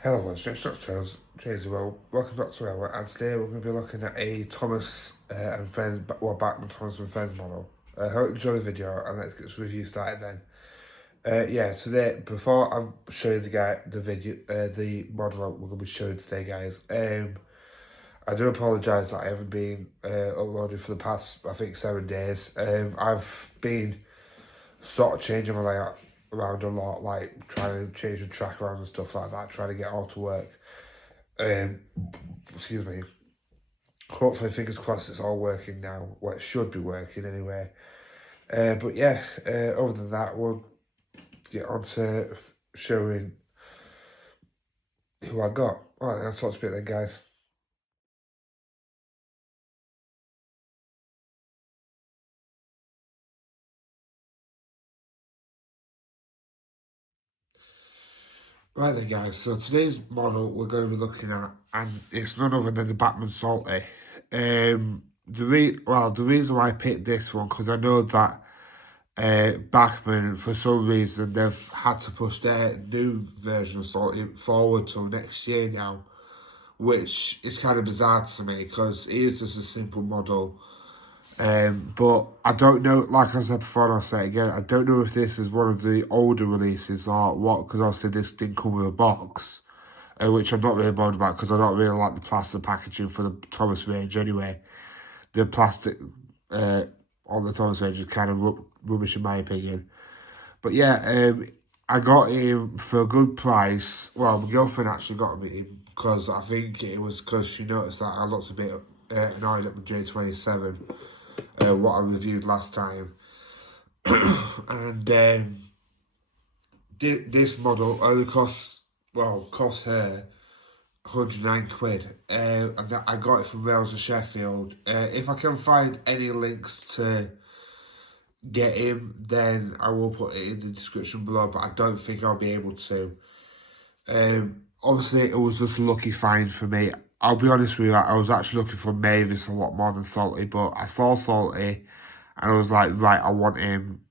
Hello, it's Dr. Tracy. Well, welcome back to our, and today we're going to be looking at a Thomas and Friends, Bachmann Thomas and Friends model. I hope you enjoy the video, and let's get this review started then. Yeah, today, before I show you the model we're going to be showing today, guys, I do apologise that I haven't been uploading for the past, I think, 7 days. I've been sort of changing my layout around a lot, like trying to change the track around and stuff like that, trying to get all to work. Um, Excuse me. Hopefully, fingers crossed, it's all working now. Well, it should be working anyway. But yeah, other than that, we'll get on to showing who I got. Alright, I'll talk to you a bit then, guys. Right then, guys, so today's model we're going to be looking at, and it's none other than the Bachmann Salty. The reason why I picked this one, because I know that Bachmann, for some reason, they've had to push their new version of Salty forward till next year now, which is kind of bizarre to me, because it is just a simple model. But I don't know, like I said before, and I'll say it again, I don't know if this is one of the older releases or what, because obviously this didn't come with a box, which I'm not really bothered about, because I don't really like the plastic packaging for the Thomas range anyway. The plastic on the Thomas range is kind of rubbish in my opinion. But yeah, I got him for a good price. Well, my girlfriend actually got me him, because I think it was because she noticed that I looked a bit annoyed at my J27. What I reviewed last time. And this model only cost her £109, and I got it from Rails of Sheffield. If I can find any links to get him, then I will put it in the description below, but I don't think I'll be able to. Obviously, it was just a lucky find for me. I'll be honest with you, I was actually looking for Mavis a lot more than Salty, but I saw Salty, and I was like, right, I want him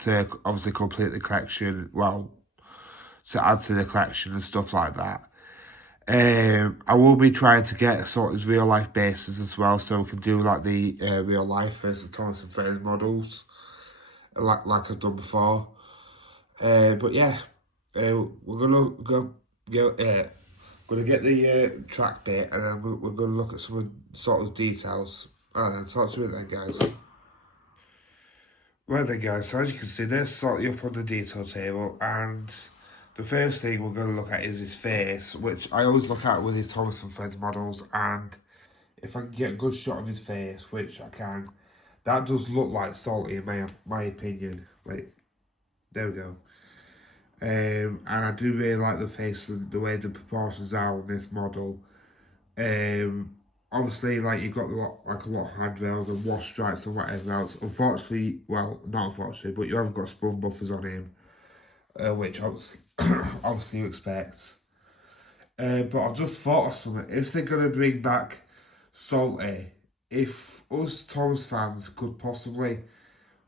to obviously complete the collection, well, to add to the collection and stuff like that. I will be trying to get sort of real life bases as well, so we can do like the real life versus Thomas and Friends models, like I've done before. But yeah, we're gonna get the track bit, and then we're gonna look at some sort of details. Alright then, talk to me then, guys. Right then, guys, so as you can see, they're slightly up on the detail table, and the first thing we're going to look at is his face, which I always look at with his Thomas and Friends models, and if I can get a good shot of his face, which I can, that does look like Salty in my opinion. Like, there we go. And I do really like the face and the way the proportions are on this model. Obviously, like you've got a lot of handrails and wash stripes and whatever else. Unfortunately, well, not unfortunately, but you have got sprung buffers on him, which obviously you expect. But I've just thought of something. If they're gonna bring back Salty, if us Thomas fans could possibly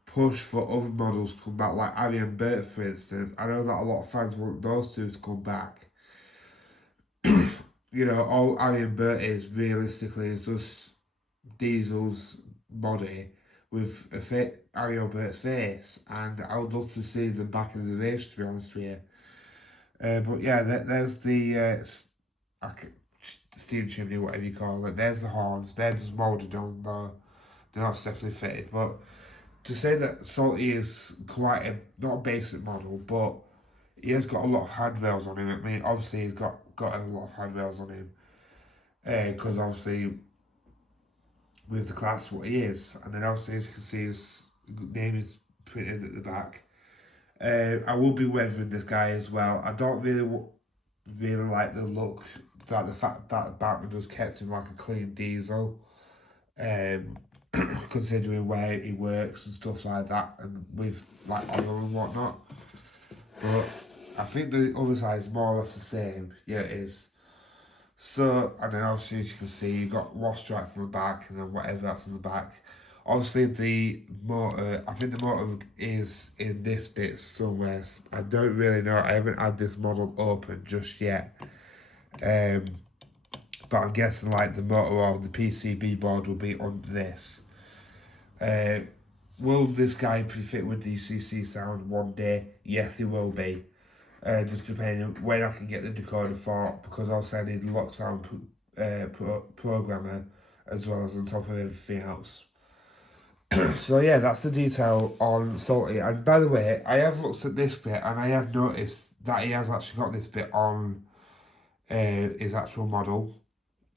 push for other models to come back, like Abby and Bert, for instance, I know that a lot of fans want those two to come back. You know, all Abby and Bert is realistically is just Diesel's body with a fit Harry Albert's face, and I would love to see them back in the race, to be honest with you. But yeah, there's the steam chimney, whatever you call it. There's the horns. They're just moulded on, though. They're not separately fitted. But to say that Salty is quite not a basic model, but he has got a lot of handrails on him. I mean, obviously he's got a lot of handrails on him, because obviously with the class what he is, and then obviously as you can see his name is printed at the back. I will be weathering this guy as well. I don't really like the look, like the fact that Batman just kept him like a clean diesel, um, considering where he works and stuff like that, and with like oil and whatnot. But I think the other side is more or less the same. Yeah, it is. So, and then obviously as you can see, you've got wash stripes on the back and then whatever else on the back. Obviously the motor, I think the motor is in this bit somewhere. I don't really know, I haven't had this model open just yet. But I'm guessing like the motor or the PCB board will be on this. Will this guy be fit with DCC sound one day? Yes, he will be. Just depending on when I can get the decoder for, because also I need a lock sound programmer as well as on top of everything else. So yeah, that's the detail on Salty. And by the way, I have looked at this bit and I have noticed that he has actually got this bit on his actual model.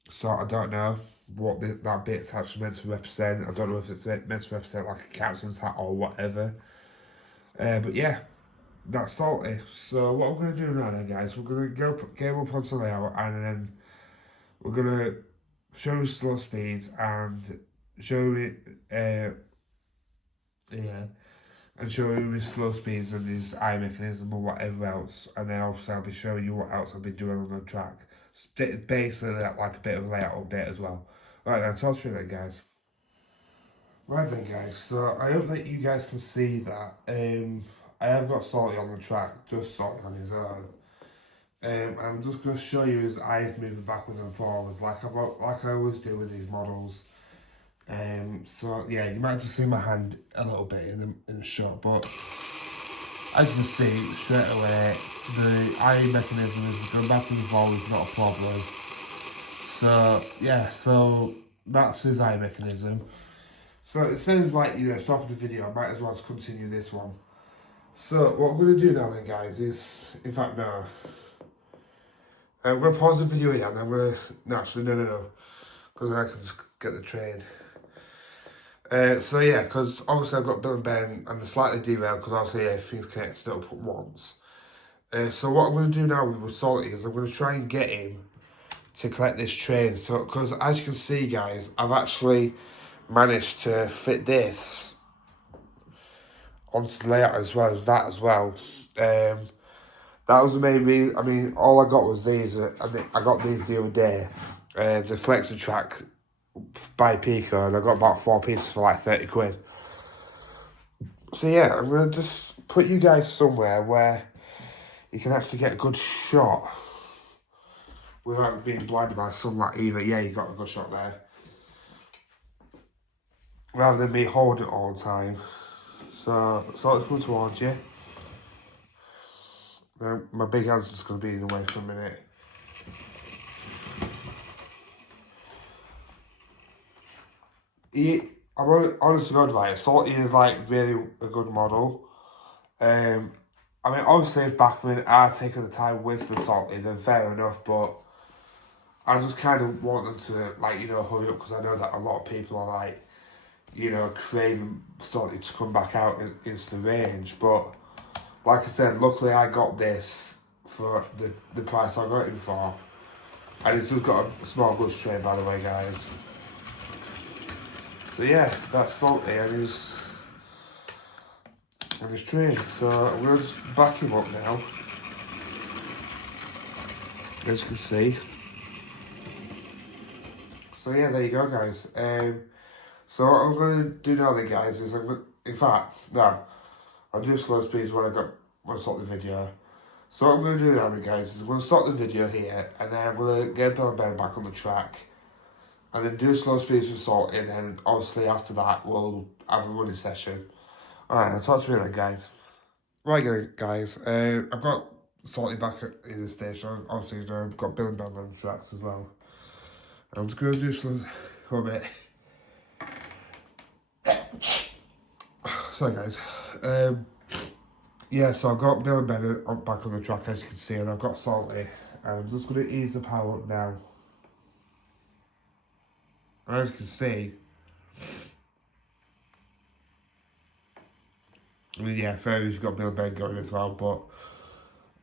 So I don't know what that bit's actually meant to represent. I don't know if it's meant to represent like a captain's hat or whatever. But yeah, that's Salty. So what we're going to do now then, guys, we're going to go up onto layout and then we're going to show you slow speeds and show it, and show you his slow speeds and his eye mechanism or whatever else. And then obviously I'll be showing you what else I've been doing on the track. Basically like a bit of layout update as well. Right then, talk to me then, guys. Right then, guys, so I hope that you guys can see that I have got Salty on the track, just Salty on his own. I'm just going to show you his eyes moving backwards and forwards, like I always do with these models. So yeah, you might just see my hand a little bit in the shot, but as you can see straight away, the eye mechanism is going back and forwards, not a problem. So yeah, so that's his eye mechanism. So it seems like, you know, stopping the video, I might as well just continue this one. So what I'm going to do now then, guys, is, in fact, no. I'm going to pause the video here and I'm going to, no, actually, no, because I can just get the train. So yeah, because obviously I've got Bill and Ben and they're slightly derailed because obviously everything's connected up at once. So what I'm going to do now with Salty is I'm going to try and get him to collect this train. So, because as you can see, guys, I've actually managed to fit this onto the layout as well as that as well. That was the main reason. I mean, all I got was these. I got these the other day. The Flexi Track by Pico, and I got about 4 pieces for like 30 quid. So yeah, I'm going to just put you guys somewhere where you can actually get a good shot without being blinded by sunlight either. Yeah, you got a good shot there. Rather than me holding it all the time. So it's coming towards you. My big hand's just going to be in the way for a minute. I'm honest to God, right, Salty is like really a good model. I mean, obviously if Bachmann are taking the time with the Salty, then fair enough, but I just kind of want them to, like, you know, hurry up, because I know that a lot of people are like, you know, craving Salty to come back out into the range. But like I said, luckily I got this for the price I got it for, and it's just got a small goods train, by the way, guys. So yeah, that's Salty and his train. So I'm gonna just back him up now, as you can see. So yeah, there you go, guys. So what I'm going to do now then, guys, is I'll do slow speeds when I stop the video. So what I'm going to do now then, guys, is I'm going to stop the video here, and then I'm going to get Bill and Ben back on the track, and then do slow speeds with Salty, and then obviously after that we'll have a running session. Alright, I'll talk to you then, guys. Right, guys, I've got Salty back in the station. Obviously, you know, I've got Bill and Ben on the tracks as well. I'm just going to do slow for a bit. Sorry, guys. Yeah, so I've got Bill and Ben back on the track, as you can see, and I've got Salty. And I'm just going to ease the power up now. And as you can see, I mean, yeah, fair enough, you've got Bill and Ben going as well, but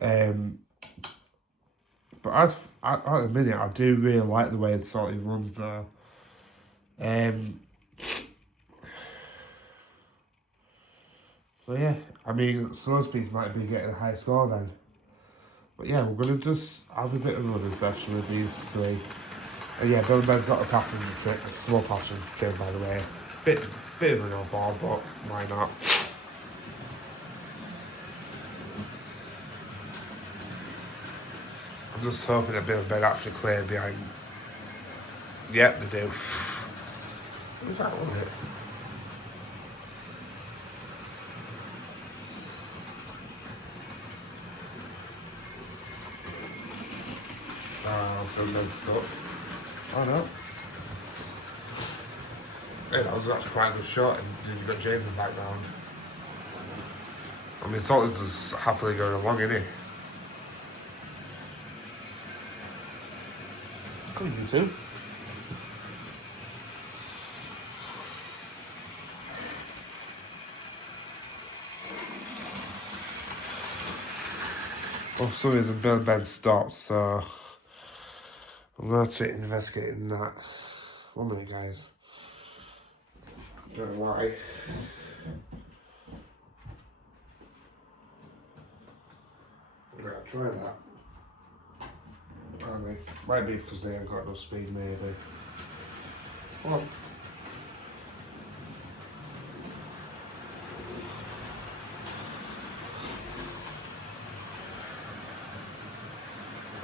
at the minute, I do really like the way the Salty runs there. So yeah, I mean, slow speeds might be getting a high score then. But yeah, we're going to just have a bit of a running session with these three. And yeah, Bill and Ben's got a passing trick, a slow passing trick, by the way. Bit bit of an oddball, but why not? I'm just hoping that Bill and Ben actually clear behind. Yep, they do. What was that, wasn't it? Oh, Bill and Ben suck. Oh no. Hey, that was actually quite a good shot, and you got James in the background. I mean, Salter's just happily going along, isn't he? Come on, you two. Well, for some reason, Bill and Ben stopped, so I'm going to investigate that. 1 minute, guys. Don't know why. Right, try that. Apparently. Might be because they haven't got no speed, maybe. Come on.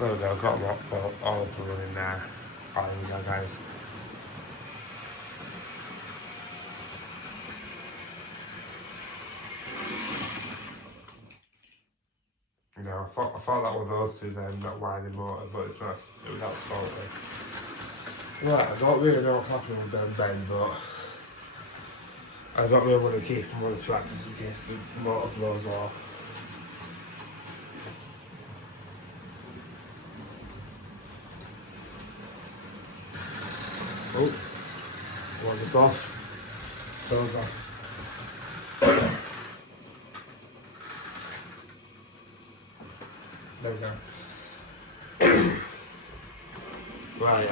There we go, got them all up and running now. Alright, here we go, guys. No, I thought that were those two then, not winding motor, but it's not, it was absolutely. Right, I don't really know what's happening with Ben, but I don't really want to keep him on the track just in case the motor blows off. Oh, one it's off. Those off. There we go. Right,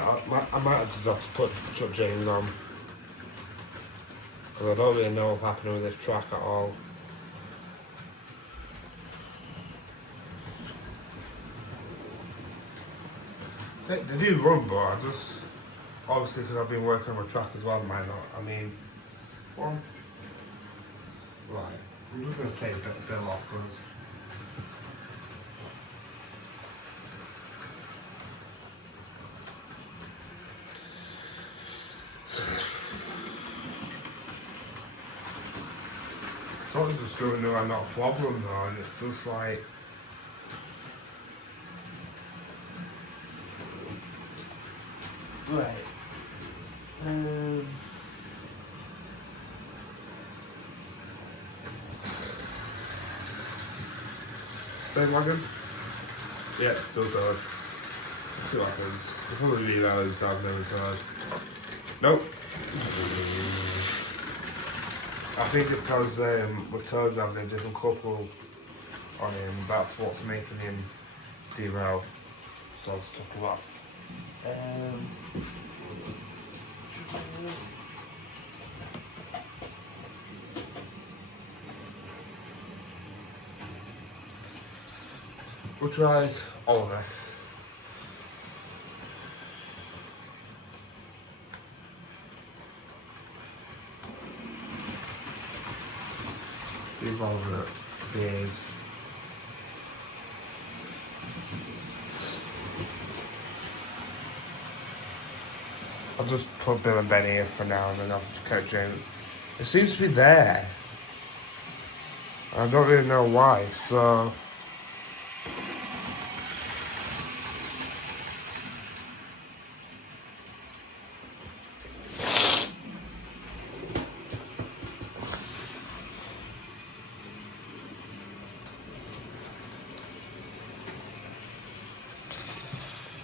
I might just have to put Chuck James on. Because I don't really know what's happening with this track at all. They do run, but I just... Obviously, because I've been working on my track as well, might not. I mean... One. Right. I'm just going to take a bit of Bill off, because... Something's just going around, not a problem though, and it's just like... Right. Same wagon? Yeah, it's still good. See what happens. We'll probably leave out inside and inside. Nope. I think it's because with Toad having a different couple on him, that's what's making him derail. So I'll just took him off. We'll try Oliver. Leave Oliver beers. I'll just put Bill and Ben here for now and then I'll just catch James. It seems to be there. I don't really know why, so...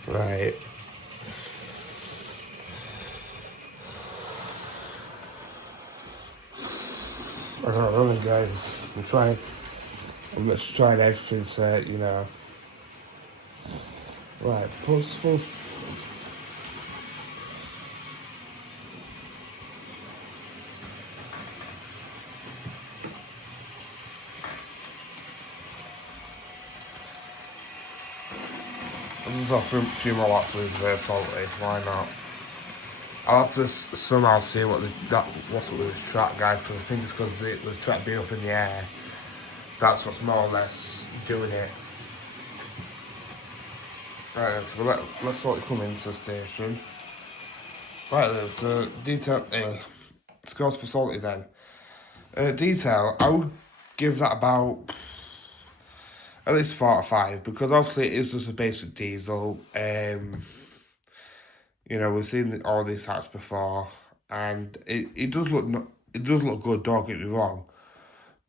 Right. I don't know, guys. I'm just trying everything to, you know. Right, post full. This is a few more laps with salty, why not? I'll have to somehow see what's up with this track, guys, because I think it's because the track being up in the air. That's what's more or less doing it. Right, so let's sort of come into the station. Right then, so detail, scores for salty then. Detail, I would give that about at least 4 out of 5, because obviously it is just a basic diesel. You know, we've seen all these types before, and it does look good. Don't get me wrong,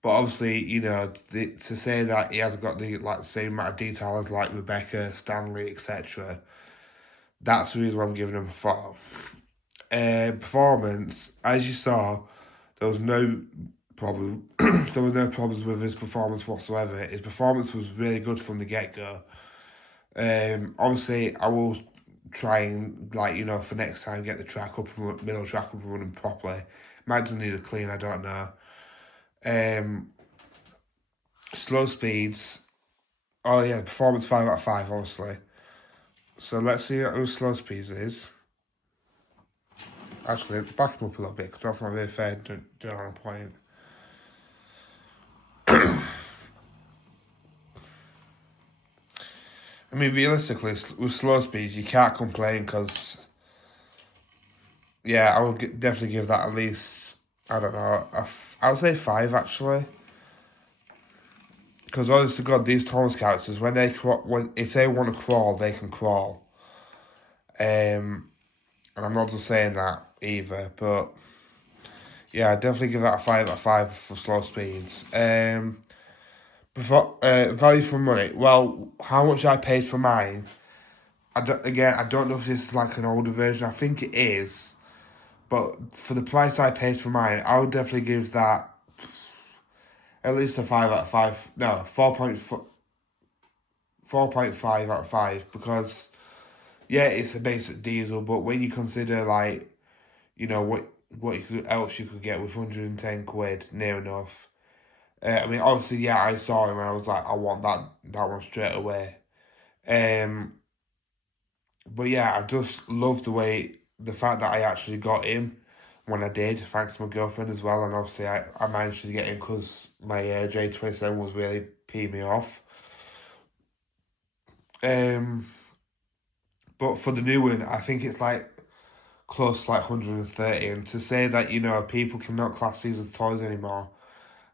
but obviously, you know, to say that he hasn't got the same amount of detail as like Rebecca, Stanley, etc. That's the reason why I'm giving him a 4. Performance, as you saw, there was no problem. There were no problems with his performance whatsoever. His performance was really good from the get go. Obviously, I will try and for next time get the track up and middle track up and running properly. Might just need a clean. I don't know. Slow speeds. Oh yeah, performance 5 out of 5, obviously. So let's see what those slow speeds is. Actually, back them up a little bit because that's not really fair doing on a point. I mean, realistically, with slow speeds, you can't complain because, yeah, I would definitely give that at least, I don't know, I would say 5 actually. Because honest to God, these Thomas characters, if they want to crawl, they can crawl. And I'm not just saying that either, but yeah, I definitely give that a 5 out of 5 for slow speeds. Value for money. Well, how much I paid for mine, I don't know if this is like an older version. I think it is. But for the price I paid for mine, I would definitely give that at least a 5 out of 5. No, 4.5 out of 5. Because, yeah, it's a basic diesel. But when you consider, what else you could get with 110 quid, near enough. I mean, obviously, yeah, I saw him and I was like, I want that one straight away. But yeah, I just love the fact that I actually got him when I did, thanks to my girlfriend as well. And obviously, I managed to get him because my J27 was really peeing me off. But for the new one, I think it's like close to like 130. And to say that, people cannot class these as toys anymore.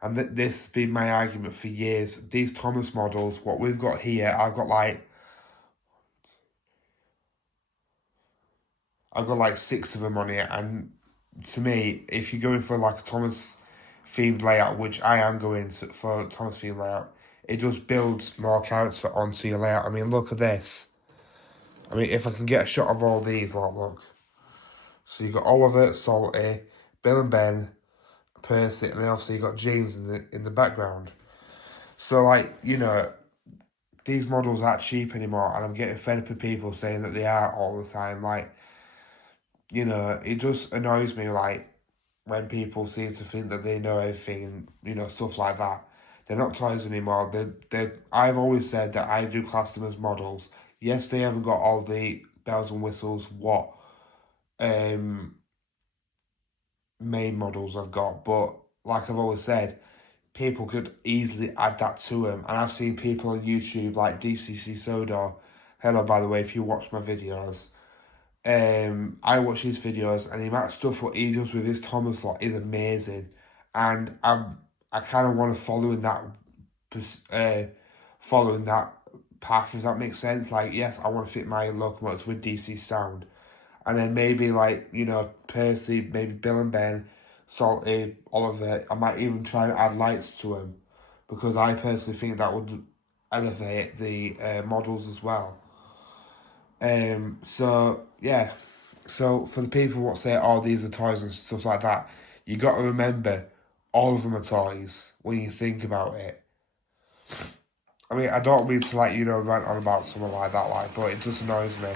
And this has been my argument for years. These Thomas models, what we've got here, I've got like 6 of them on here, and to me, if you're going for like a Thomas themed layout, which I am going for a Thomas themed layout, it just builds more character onto your layout. I mean, look at this. I mean, if I can get a shot of all these, look. So you got Oliver, Salty, Bill and Ben, Percy, and then obviously you got James in the background. So these models aren't cheap anymore, and I'm getting fed up with people saying that they are all the time. It just annoys me, when people seem to think that they know everything and, stuff like that. They're not toys anymore. I've always said that I do class them as models. Yes, they haven't got all the bells and whistles what main models I've got, but like I've always said, people could easily add that to them. And I've seen people on YouTube like DCC Soda. Hello, by the way, if you watch my videos. I watch his videos, and the amount of stuff what he does with his Thomas lot is amazing, and I kind of want to follow in that path, if that makes sense. Like, yes, I want to fit my locomotives with DC sound, and then maybe Percy, maybe Bill and Ben, Salty, Oliver. I might even try and add lights to them, because I personally think that would elevate the models as well. So yeah, so for the people what say, oh, these are toys and stuff like that, you got to remember, all of them are toys when you think about it. I mean, I don't mean to rant on about something like that, but it just annoys me.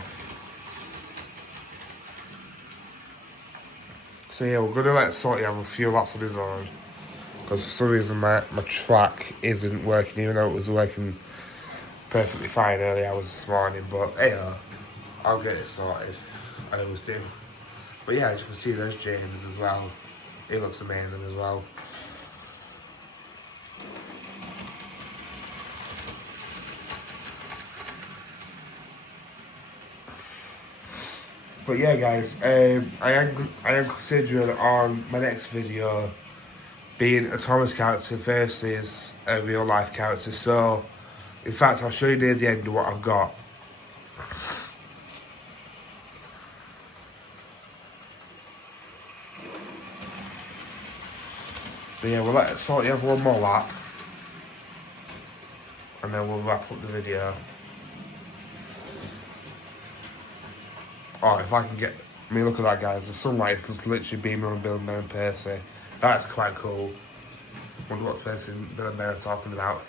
So yeah, we're gonna let Salty have a few laps on his own, because for some reason my track isn't working, even though it was working perfectly fine early hours this morning. But hey, I'll get it sorted. I always do. But yeah, as you can see, there's James as well. He looks amazing as well. But yeah, guys, I am considering on my next video being a Thomas character versus a real life character. So, in fact, I'll show you near the end of what I've got. So yeah, we'll let sort of have one more lap, and then we'll wrap up the video. Oh, if I can get... I mean, look at that, guys. The sunlight is literally beaming on Bill and Ben and Percy. That's quite cool. Wonder what Percy and Bill and Ben are talking about.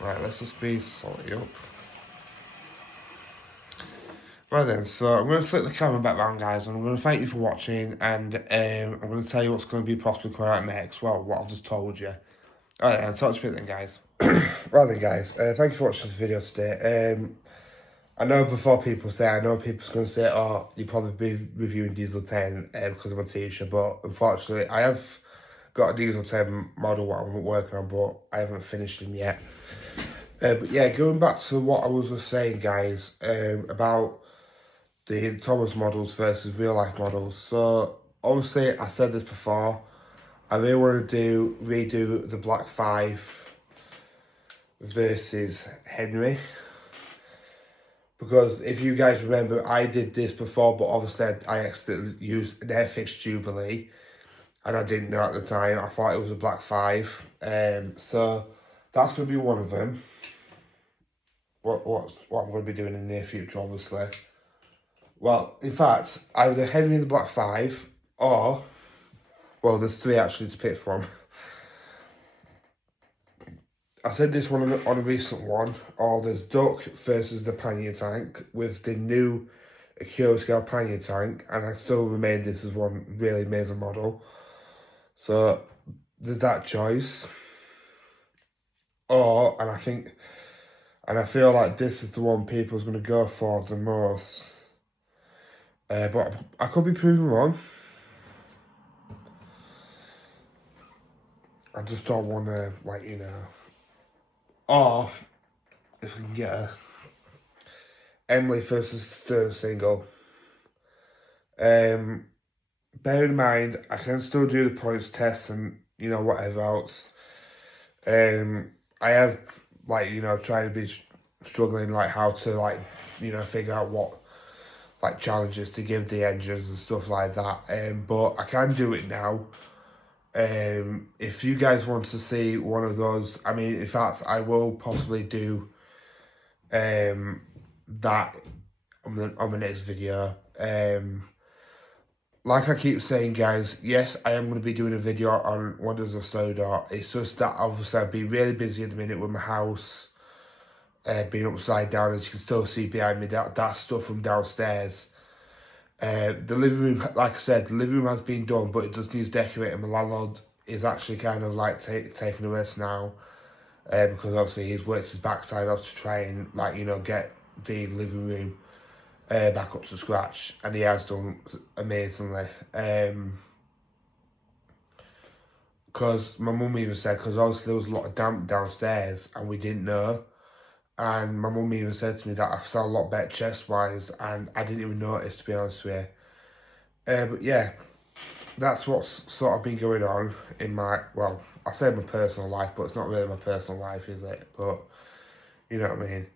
Right, let's just be sorted up. Right then, so I'm going to flip the camera back round, guys, and I'm going to thank you for watching, and I'm going to tell you what's going to be possibly coming out next. Well, what I've just told you. Alright then, talk to you a bit then, guys. Right then, guys, thank you for watching this video today. I know before people say, I know people's going to say, oh, you'll probably be reviewing Diesel 10 because of my t-shirt, but unfortunately, I have got a Diesel 10 model what I'm working on, but I haven't finished them yet. But yeah, going back to what I was just saying, guys, about the Thomas models versus real life models. So, obviously, I said this before, I really want to redo the Black 5 versus Henry. Because if you guys remember, I did this before, but obviously I accidentally used an Airfix Jubilee. And I didn't know at the time. I thought it was a Black 5. So that's going to be one of them. What I'm going to be doing in the near future, obviously. Well, in fact, either Henry the Black 5 or... Well, there's 3 actually to pick from. I said this one on a recent one, or there's Duck versus the pannier tank with the new Acura scale pannier tank, and I still remain this as one really amazing model. So there's that choice. Or, and I feel like this is the one people's going to go for the most. But I could be proven wrong. I just don't want to, like, you know. Or, if we can get a Emily versus third single. Bear in mind, I can still do the points test and, you know, whatever else. I have, like, you know, tried to be struggling, like, how to, like, you know, figure out what, like, challenges to give the engines and stuff like that. But I can do it now. If you guys want to see one of those, I mean, in fact, I will possibly do that on the next video. Like I keep saying, guys, yes, I am going to be doing a video on Wonders of Slowdor. It's just that obviously I've been really busy at the minute with my house being upside down, as you can still see behind me, that stuff from downstairs. The living room, like I said, the living room has been done, but it just needs decorating. My landlord is actually kind of like taking a risk now, because obviously he's worked his backside off to try and, like, you know, get the living room back up to scratch, and he has done amazingly. Because my mum even said, because obviously there was a lot of damp downstairs and we didn't know. And my mum even said to me that I felt a lot better chest-wise, and I didn't even notice, to be honest with you. But yeah, that's what's sort of been going on in my, well, I say my personal life, but it's not really my personal life, is it? But, you know what I mean?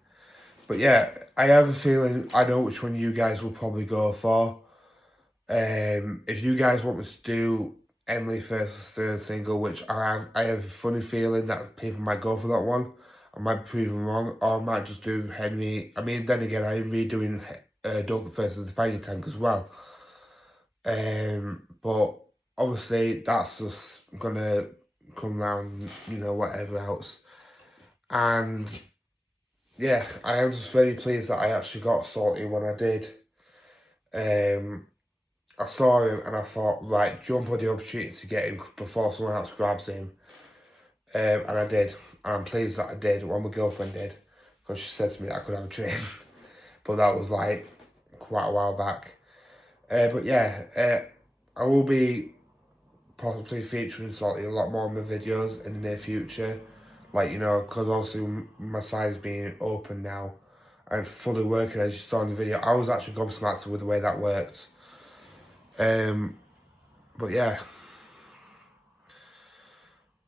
But yeah, I have a feeling I know which one you guys will probably go for. If you guys want me to do Emily versus third single, which I have a funny feeling that people might go for that one. I might be proven wrong, or I might just do Henry. I mean, then again, I am redoing Doug versus the Spider Tank as well. But obviously, that's just gonna come round, you know, whatever else. And yeah, I am just very pleased that I actually got Salty when I did. I saw him and I thought, right, jump on the opportunity to get him before someone else grabs him. And I did. I'm pleased that I did, what my girlfriend did, because she said to me that I could have a train. But that was like quite a while back. But yeah, I will be possibly featuring Salty a lot more in my videos in the near future. Like, you know, because obviously my side's being open now and fully working, as you saw in the video. I was actually gobsmacked with the way that worked. But yeah,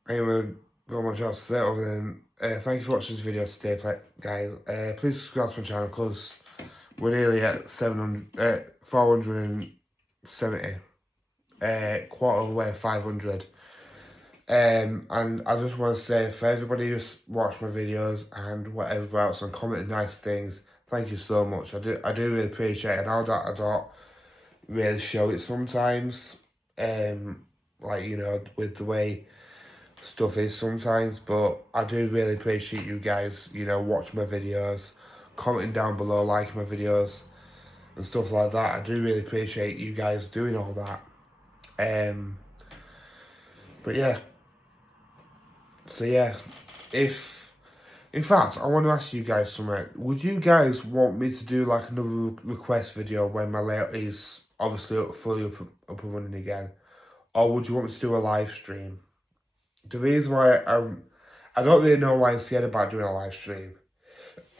anyway, not much else to say other than thank you for watching this video today, guys. Please subscribe to my channel because we're nearly at 470, quarter of the way, 500. And I just want to say, for everybody who's watched my videos and whatever else and commented nice things, thank you so much. I do really appreciate it. I don't really show it sometimes, like, you know, with the way stuff is sometimes, but I do really appreciate you guys, you know, watching my videos, commenting down below, liking my videos and stuff like that. I do really appreciate you guys doing all that. But yeah, so yeah, in fact, I want to ask you guys something. Would you guys want me to do like another request video when my layout is obviously fully up and running again? Or would you want me to do a live stream? The reason why I don't really know why I'm scared about doing a live stream.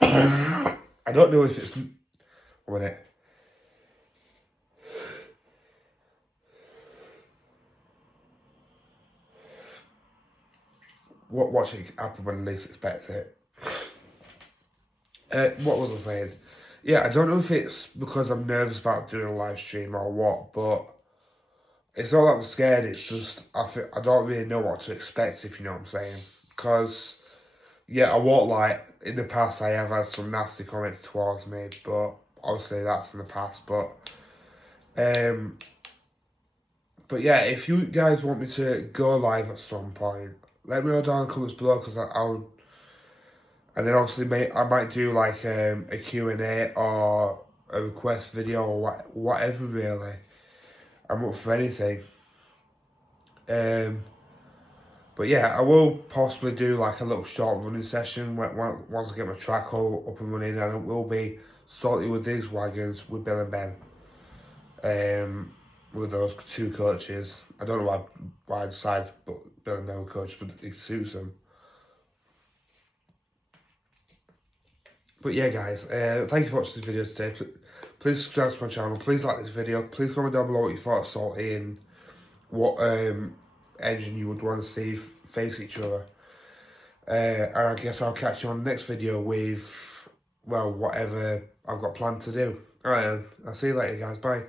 I don't know if it's... 1 minute. What should happen when I least expect it? What was I saying? Yeah, I don't know if it's because I'm nervous about doing a live stream or what, but it's not that I'm scared, it's just I don't really know what to expect, if you know what I'm saying. Because, yeah, I won't lie, in the past I have had some nasty comments towards me, but obviously that's in the past. But yeah, if you guys want me to go live at some point, let me know down in the comments below, because I'll... And then obviously I might do like a Q&A or a request video or whatever really. I'm up for anything. But yeah, I will possibly do like a little short running session once I get my track all up and running, and it will be Salty with these wagons with Bill and Ben. With those 2 coaches. I don't know why I decided to put Bill and Ben with coaches, but it suits them. But yeah, guys, thank you for watching this video today. Please subscribe to my channel. Please like this video. Please comment down below what you thought of Salty and what engine you would want to see face each other. And I guess I'll catch you on the next video with, well, whatever I've got planned to do. Alright then, I'll see you later, guys. Bye.